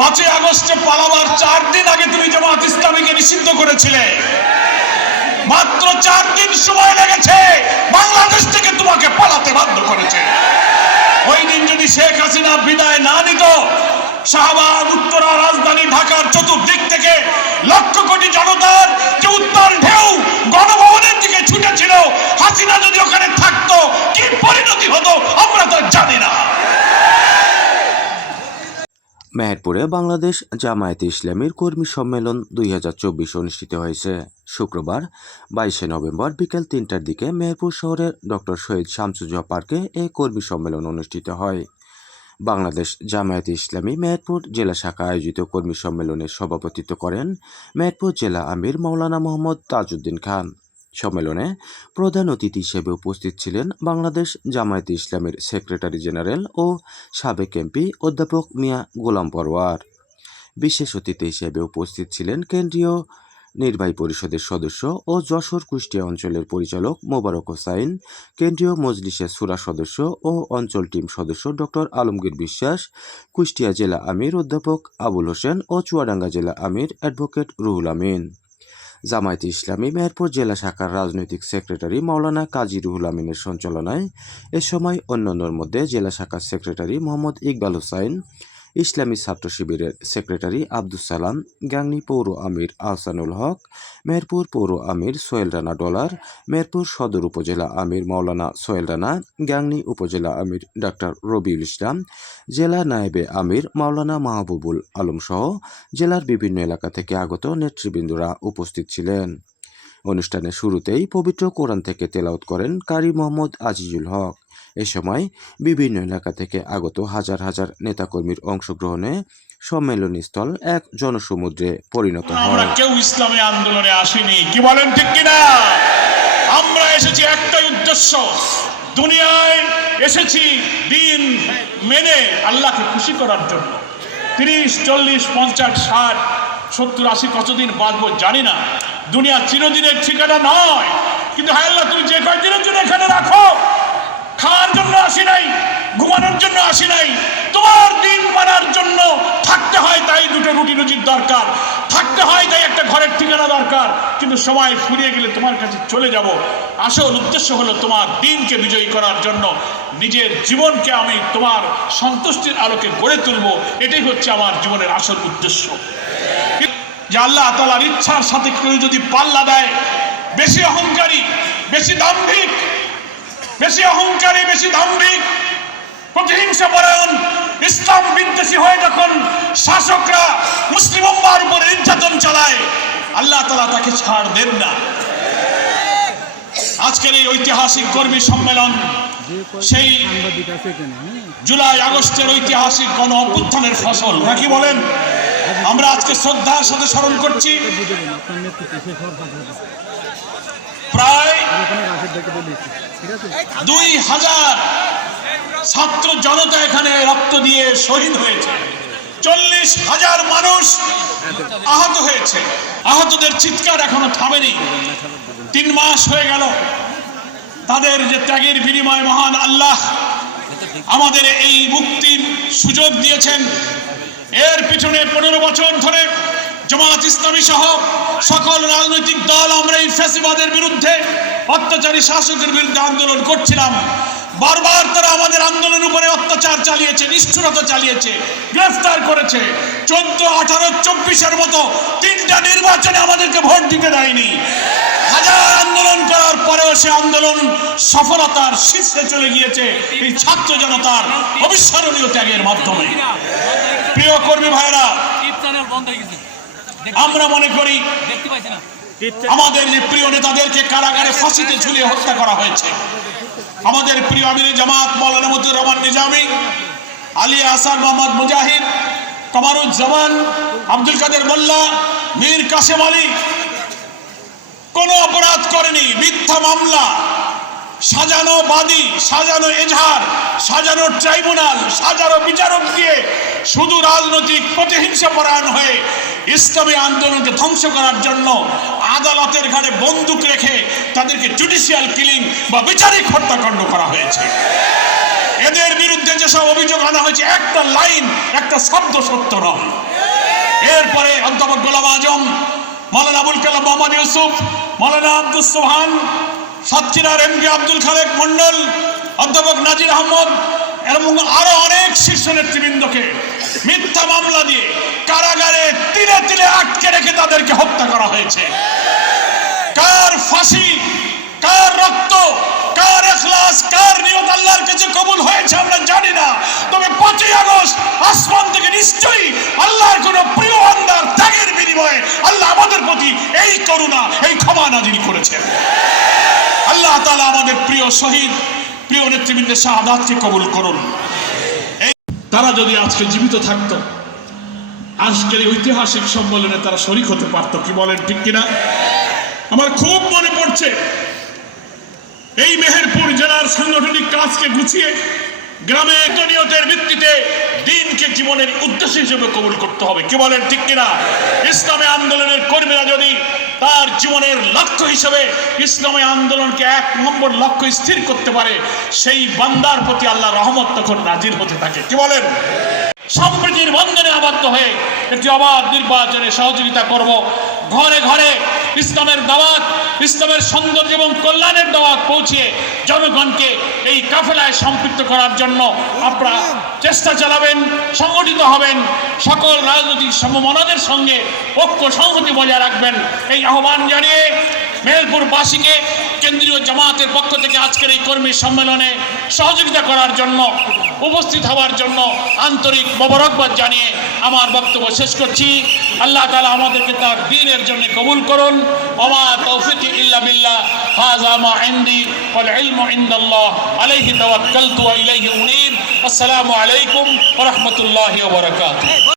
পাঁচই আগস্টে পালাবার চার দিন আগে তুমি জামাত ইসলামীকে নিষিদ্ধ করেছিলে। মাত্র চার দিন সময় লেগেছে, বাংলাদেশ থেকে তোমাকে পালাতে বাধ্য করেছে। ওই দিন যদি শেখ হাসিনা বিদায় মেহেরপুরে বাংলাদেশ জামায়াতে ইসলামীর কর্মী সম্মেলন দুই হাজার চব্বিশ অনুষ্ঠিত হয়েছে। শুক্রবার, বাইশে নভেম্বর বিকেল তিনটার দিকে মেহেরপুর শহরের ডক্টর শহীদ শামসুজ্জোহা পার্কে এই কর্মী সম্মেলন অনুষ্ঠিত হয়। বাংলাদেশ জামায়াতে ইসলামী মেহেরপুর জেলা শাখা আয়োজিত কর্মী সম্মেলনে সভাপতিত্ব করেন মেহেরপুর জেলা আমির মাওলানা মোহাম্মদ তাজউদ্দিন খান। সম্মেলনে প্রধান অতিথি হিসেবে উপস্থিত ছিলেন বাংলাদেশ জামায়াতে ইসলামের সেক্রেটারি জেনারেল ও সাবেক এমপি অধ্যাপক মিয়া গোলাম পরওয়ার। বিশেষ অতিথি হিসেবে উপস্থিত ছিলেন কেন্দ্রীয় নির্বাহী পরিষদের সদস্য ও যশোর কুষ্টিয়া অঞ্চলের পরিচালক মোবারক হোসাইন, কেন্দ্রীয় মজলিসের সুরা সদস্য ও অঞ্চল টিম সদস্য ডক্টর আলমগীর বিশ্বাস, কুষ্টিয়া জেলা আমির অধ্যাপক আবুল হোসেন ও চুয়াডাঙ্গা জেলা আমির অ্যাডভোকেট রুহুল আমিন। জামায়াতে ইসলামী মেহেরপুর জেলা শাখার রাজনৈতিক সেক্রেটারি মাওলানা কাজী রুহুল আমিনের সঞ্চালনায় এ সময় অন্যান্যর মধ্যে জেলা শাখার সেক্রেটারি মোহাম্মদ ইকবাল হোসাইন ইসলামী ছাত্র শিবিরের সেক্রেটারি আব্দুস সালাম গাংনী পৌর আমির আহসানুল হক, মেহেরপুর পৌর আমির সোহেল রানা ডলার, মেহেরপুর সদর উপজেলা আমির মাওলানা সোহেল রানা গাংনী উপজেলা আমির ডাক্তার রবিউল ইসলাম, জেলা নায়েবে আমির মাওলানা মাহবুবুল আলম সহ জেলার বিভিন্ন এলাকা থেকে আগত নেতৃবৃন্দরা উপস্থিত ছিলেন। অনুষ্ঠানের শুরুতেই পবিত্র কোরআন থেকে তেলাওত করেন কারি মোহাম্মদ আজিজুল হক। এ সময় বিভিন্ন এলাকা থেকে আগত হাজার হাজার নেতাকর্মীর অংশগ্রহণে সম্মেলনী স্থল এক জনসমুদ্রে পরিণত হয়। কেউ ইসলামী আন্দোলনে আসিনি, কি বলেন ঠিক কিনা? আমরা এসেছি একটাই উদ্দেশ্য, দুনিয়ায় এসেছি দিন মেনে আল্লাহকে খুশি করার জন্য। তিরিশ, চল্লিশ, পঞ্চাশ, ষাট, সত্তর, আশি, কতদিন বাঁচবো জানি না। দুনিয়া চিরদিনের ঠিকানা নয়, কিন্তু হ্যাঁ আল্লাহ, তুমি যে কয়েকদিনের জন্য এখানে রাখো খাওয়ার জন্য আসি নাই ঘুমানোর জন্য আসি নাই তোমার দিন মানার জন্য থাকতে হয় তাই দুটো দরকার। থাকতে হয় তাই একটা ঘরের ঠিকানা দরকার, কিন্তু সময় ফুরিয়ে গেলে তোমার কাছে চলে যাব। আসল উদ্দেশ্য হলো তোমার দিনকে বিজয়ী করার জন্য। নিজের জীবনকে আমি তোমার সন্তুষ্টির আলোকে গড়ে তুলবো। এটাই হচ্ছে আমার জীবনের আসল উদ্দেশ্য। যে আল্লাহ তালার ইচ্ছার সাথে কেউ যদি পাল্লা দেয়, বেশি অহংকারী, বেশি দাম্ভিক, বেশি অহংকারী, বেশি দাম্ভিক প্রতিহিংসা পরায়ণ ইসলাম বিদ্বেষী হয়ে যখন শাসকরা মুসলিম উম্মার উপর নির্যাতন চালায়, আল্লাহ তালা তাকে ছাড় দেন না আজকের এই ঐতিহাসিক কর্মী সম্মেলন, সেই জুলাই আগস্টের ঐতিহাসিক গণ অভ্যুত্থানের ফসল নাকি বলেন আমরা আজকে শ্রদ্ধার সাথে স্মরণ করছি। প্রায় দুই হাজার ছাত্র জনতা এখানে রক্ত দিয়ে শহীদ হয়েছে। চল্লিশ হাজার মানুষ আহত হয়েছে। আহতদের চিৎকার এখনও থামেনি। তিন মাস হয়ে গেল। তাদের যে ত্যাগের বিনিময় মহান আল্লাহ আমাদের এই মুক্তির সুযোগ দিয়েছেন। এর পিছনে পনেরো বছর ধরে জামাত ইসলামী সহ সকল রাজনৈতিক দল আমরা এই ফ্যাসিবাদের বিরুদ্ধে অত্যাচারী শাসকের বিরুদ্ধে আন্দোলন করছিলাম। বারবার তারা আমাদের আন্দোলনের উপরে অত্যাচার চালিয়েছে নিষ্ঠুরতা চালিয়েছে গ্রেফতার করেছে। চোদ্দ আঠারো চব্বিশের মতো তিনটা নির্বাচনে আমাদেরকে ভোট দিতে দেয়নি। হাজার আন্দোলন করার পরেও সে আন্দোলন সফলতার শীর্ষে চলে গিয়েছে এই ছাত্র জনতার অবিস্মরণীয় ত্যাগের মাধ্যমে। প্রিয় কর্মী ভাইরা আমরা মনে করি আমাদের যে প্রিয় নেতাদেরকে কারাগারে ফাঁসিতে ঝুলিয়ে হত্যা করা হয়েছে। আমাদের প্রিয় আমির জামাত, মৌলানা মতুর রহমান নিজামী, আলী আসার মোহাম্মদ মুজাহিদ, কমারুজ্জামান, আব্দুল কাদের মোল্লা, মীর কাশেম আলী। কোনো অপরাধ করেনি, মিথ্যা মামলা, সাজানো বাদী, সাজানো এজাহার, সাজানো ট্রাইব্যুনাল, সাজানো বিচারক দিয়ে শুধু রাজনৈতিক প্রতিহিংসা পরায়ণ হয়ে ইসলামী আন্দোলনকে ধ্বংস করার জন্য আদালতের ঘাড়ে বন্দুক রেখে তাদেরকে জুডিশিয়াল কিলিং বা বিচারিক হত্যাকাণ্ড করা হয়েছে। এদের বিরুদ্ধে যেসব অভিযোগ আনা হয়েছে, একটা লাইন, একটা শব্দ সত্য নয়। এরপরে অধ্যাপক গোলাম আজম মৌলানা আবুল কালাম মোহাম্মদ ইউসুফ মৌলানা আব্দুল সোহান, সাতক্ষীরার এম কে আব্দুল খালেক মন্ডল অধ্যাপক নাজির আহমদ, এবং আরও অনেক শীর্ষ নেতৃবৃন্দকে মিথ্যা মামলা দিয়ে করা হয়েছে। কার ফাঁসি, কার রক্ত, কার এখলাস, কার নিয়ত আল্লাহর কাছে কবুল হয়েছে আমরা জানি না। তবে পাঁচই আগস্ট আসমান থেকে নিশ্চয়ই আল্লাহর কোন প্রিয় বান্দার ত্যাগের বিনিময়ে আল্লাহ আমাদের প্রতি এই করুণা, এই ক্ষমা নাজিল করেছেন। আল্লাহ তাআলা আমাদের প্রিয় শহীদ, প্রিয় নেতৃবৃন্দের শাহাদাতকে কবুল করুন। তারা যদি আজকে জীবিত থাকতো আজকের ঐতিহাসিক সম্মেলনে তারা শরিক হতে পারতো, কি বলেন ঠিক কিনা? আমার খুব মনে পড়ছে, এই মেহেরপুর জেলার সাংগঠনিক কাজকে গুছিয়ে গ্রামে নিয়তের ভিত্তিতে দিনকে জীবনের উদ্দেশ্য হিসেবে কবুল করতে হবে, কি বলেন ঠিক কিনা? ইসলামী আন্দোলনের কর্মীরা যদি তার জীবনের লক্ষ্য হিসেবে ইসলামী আন্দোলনকে এক নম্বর লক্ষ্য স্থির করতে পারে, সেই বান্দার প্রতি আল্লাহ রহমত তখন নাজির হতে থাকে, কি বলেন? সম্প্রীতির বন্ধনে আবদ্ধ হয়ে একটি অবাধ নির্বাচনে সহযোগিতা করব। ঘরে ঘরে ইসলামের দাওয়াত, ইসলামের সৌন্দর্য এবং কল্যাণের দাওয়াত পৌঁছিয়ে জনগণকে এই কাফেলায় সম্পৃক্ত করার জন্য আপনারা চেষ্টা চালাবেন, সংগঠিত হবেন, সকল রাজনৈতিক সমমনাদের সঙ্গে ঐক্য, সংহতি বজায় রাখবেন। এই আহ্বান জানিয়ে মেহেরপুরবাসীকে কেন্দ্রীয় জামাতের পক্ষ থেকে আজকের এই কর্মী সম্মেলনে সহযোগিতা করার জন্য, উপস্থিত হওয়ার জন্য আন্তরিক মোবারকবাদ জানিয়ে আমার বক্তব্য শেষ করছি। আল্লাহ তালা আমাদেরকে তার দিনের জন্য কবুল করুন। ইল্লা বিল্লাহ। আলাইহি আসসালামু আলাইকুম রাহমাতুল্লাহি